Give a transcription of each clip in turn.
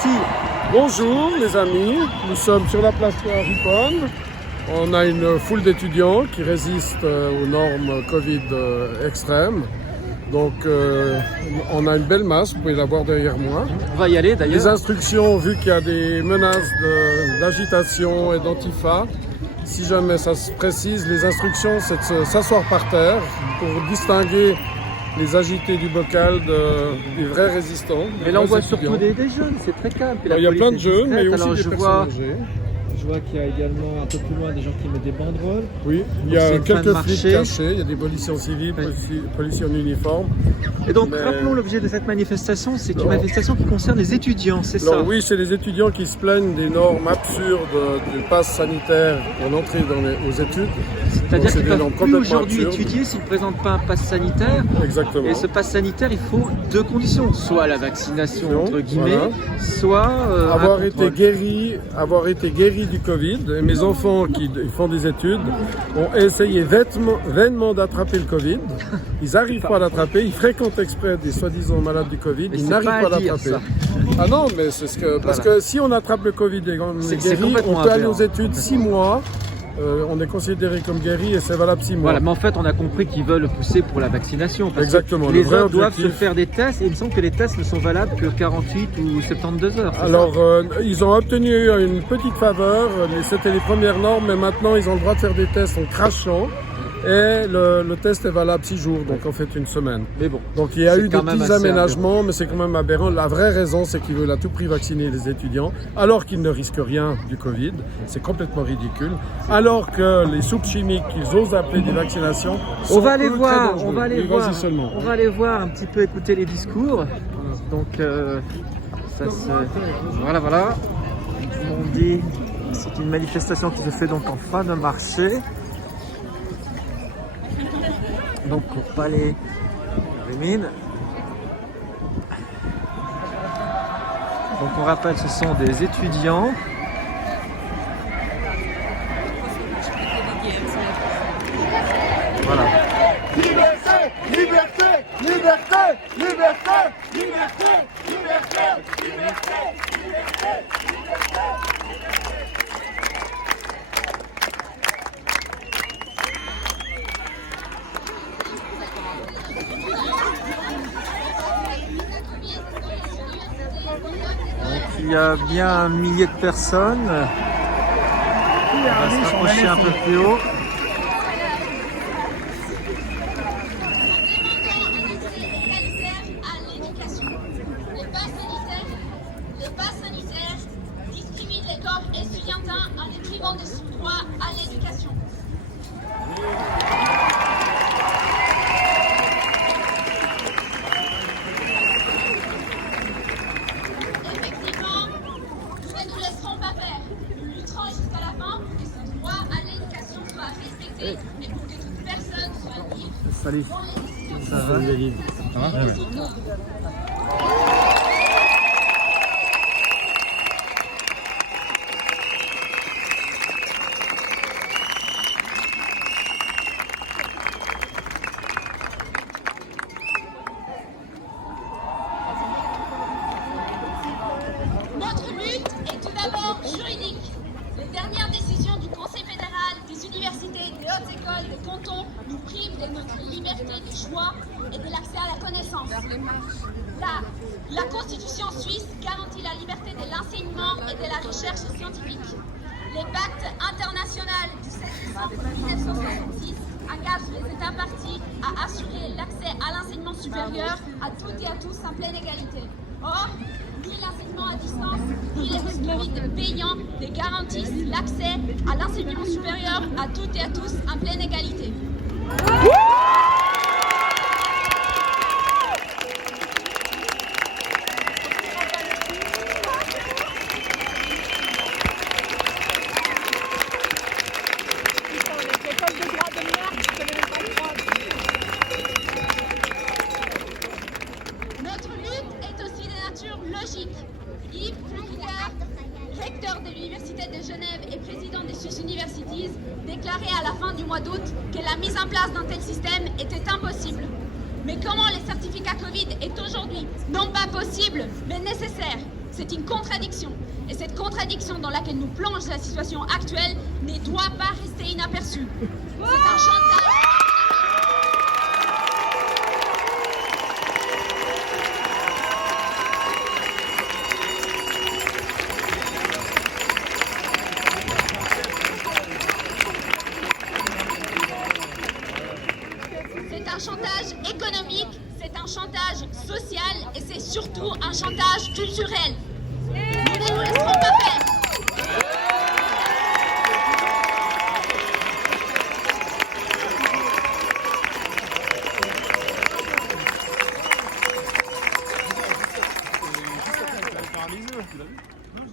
parti. Bonjour les amis, nous sommes sur la place Ripon. On a une foule d'étudiants qui résistent aux normes Covid extrêmes. Donc on a une belle masse, vous pouvez la voir derrière moi. On va y aller d'ailleurs. Les instructions, vu qu'il y a des menaces d'agitation et d'antifa, si jamais ça se précise, les instructions c'est de s'asseoir par terre pour distinguer les agités du bocal des vrais résistants. Mais là on voit surtout des jeunes, c'est très calme. Il y a plein de jeunes, mais aussi des personnes âgées. Je vois qu'il y a également un peu plus loin des gens qui mettent des banderoles. Oui, il y a quelques flics cachés, il y a des policiers en civil, policiers en uniforme. Et donc rappelons l'objet de cette manifestation, c'est une manifestation qui concerne les étudiants, c'est ça? Oui, c'est les étudiants qui se plaignent des normes absurdes du pass sanitaire pour l'entrée aux études. C'est-à-dire qu'ils ne peuvent plus aujourd'hui étudier s'ils ne présentent pas un pass sanitaire. Exactement. Et ce pass sanitaire, il faut deux conditions. Soit la vaccination, entre guillemets, soit avoir été guéri du Covid. Et mes enfants qui font des études ont essayé vainement d'attraper le Covid. Ils n'arrivent pas à l'attraper. Ils fréquentent exprès des soi-disant malades du Covid. Ils n'arrivent pas à l'attraper. Ah non, mais c'est parce que si on attrape le Covid et on est guéri, on peut aller aux études 6 mois. On est considéré comme guéri et c'est valable 6 mois. Voilà, mais en fait, on a compris qu'ils veulent pousser pour la vaccination. Parce Exactement. Que les autres doivent se faire des tests et il me semble que les tests ne sont valables que 48 ou 72 heures. Alors, ils ont obtenu une petite faveur, mais c'était les premières normes, mais maintenant ils ont le droit de faire des tests en crachant. Et le test est valable 6 jours, donc en fait une semaine. Mais bon, donc il y a eu des petits aménagements, mais c'est quand même aberrant. La vraie raison, c'est qu'ils veulent à tout prix vacciner les étudiants, alors qu'ils ne risquent rien du Covid. C'est complètement ridicule. Alors que les soupes chimiques qu'ils osent appeler des vaccinations sont on va aller voir, on va aller voir. Seulement. On va aller voir un petit peu, écouter les discours. Donc voilà. Comme on dit, c'est une manifestation qui se fait donc en fin de marché. Donc au palais des Mines. Donc on rappelle, ce sont des étudiants. Voilà. Liberté, liberté, liberté, liberté, liberté, liberté, liberté, liberté, liberté. Donc il y a bien un millier de personnes. On va se rapprocher un peu plus haut. Le pass sanitaire discrimine les corps estudiantins en les privant de son droit à l'éducation. Effectivement, nous ne nous laisserons pas faire. Nous lutterons jusqu'à la fin pour que ce droit à l'éducation soit respecté et pour que toute personne soit libre. Salut. Ça va, David? Ça va? Notre lutte est tout d'abord juridique. Les dernières décisions du Conseil fédéral, des universités, des hautes écoles, des cantons nous privent de notre liberté de choix et de l'accès à la connaissance. La Constitution suisse garantit la liberté de l'enseignement et de la recherche scientifique. Les pactes internationaux du 7 décembre 1966 engagent les États partis à assurer l'accès à l'enseignement supérieur à toutes et à tous en pleine égalité. Or, ni l'enseignement à distance, ni les tests Covid payants ne garantissent l'accès à l'enseignement supérieur à toutes et à tous en pleine égalité. Notre lutte est aussi de nature logique. Yves Flukiger, recteur de l'Université de Genève et président des Swiss Universities, déclarait à la fin du mois d'août que la mise en place d'un tel système était impossible. Mais comment les certificats Covid est aujourd'hui non pas possible, mais nécessaire? c'est une contradiction. Et cette contradiction dans laquelle nous plonge la situation actuelle ne doit pas rester inaperçue. C'est un chantage. C'est un chantage économique, c'est un chantage social et c'est surtout un chantage culturel. Nous ne nous laisserons pas faire.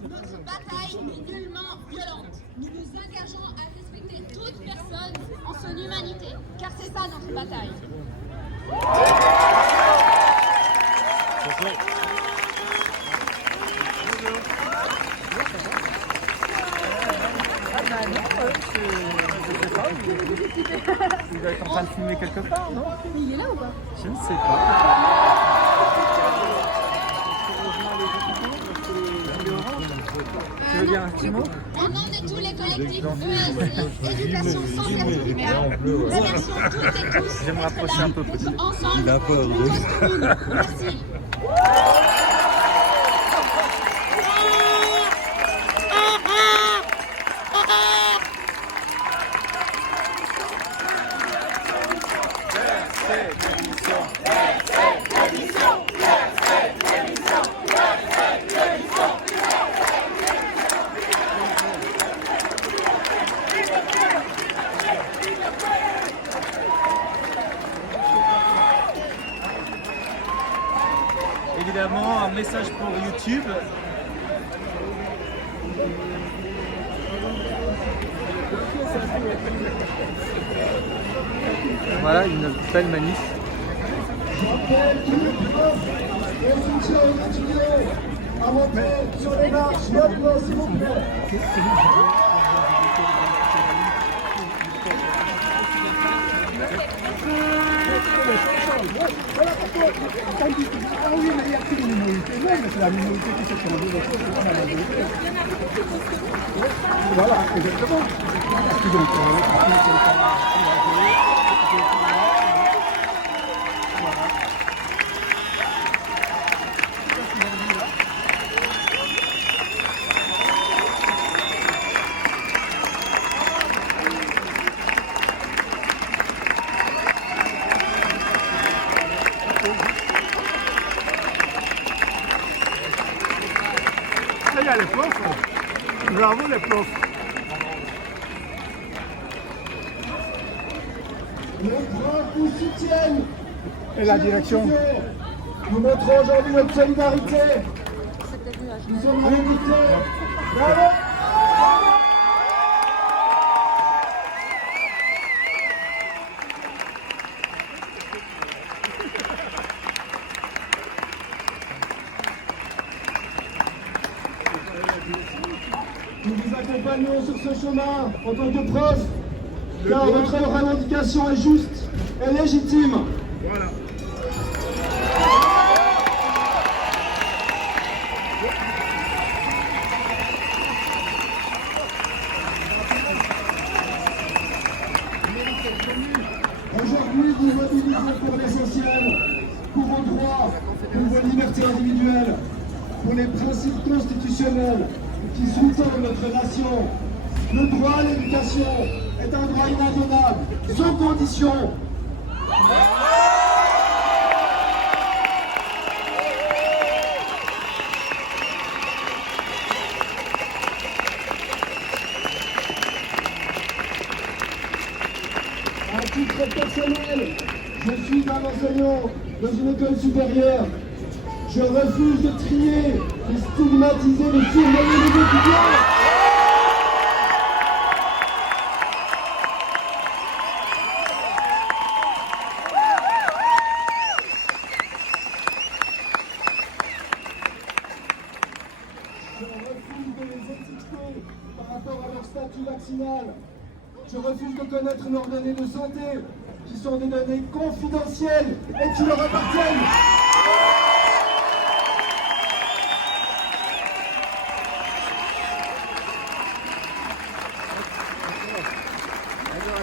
Notre bataille n'est nullement violente. Nous nous engageons à respecter toute personne en son humanité, car c'est ça notre bataille. Il doit être en train de filmer quelque part, non? Il est là ou pas? Je ne sais pas. Tu veux dire un petit mot? Au nom de tous les collectifs ESI, Éducation sans certificat, nous remercions toutes et tous Je vais me rapprocher un peu peut-être. ensemble. Il a peur, pour une cause commune. Merci. Évidemment, un message pour YouTube. Voilà, une belle manif. À monter sur les marches, maintenant, s'il vous plaît. Ah oui, mais il y a plus de minorité. Non, mais c'est la minorité qui s'est changée. Voilà, exactement. Il y a les profs. Bravo les profs. Les profs nous soutiennent. Et la direction. Nous montrons aujourd'hui notre solidarité. Nous sommes à l'unité. Bravo. Nous vous accompagnons sur ce chemin en tant que prof, car votre revendication est juste et légitime. Voilà. Aujourd'hui, vous mobilisez pour l'essentiel, pour vos droits, pour vos libertés individuelles, pour les principes constitutionnels qui sous-tendent notre nation. Le droit à l'éducation est un droit inaliénable, sans condition. À titre personnel, je suis un enseignant dans une école supérieure. Je refuse de trier, de stigmatiser, de surveiller les étudiants. Je refuse de les étiqueter par rapport à leur statut vaccinal. Je refuse de connaître leurs données de santé, qui sont des données confidentielles et qui leur appartiennent.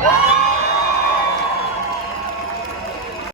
Bravo.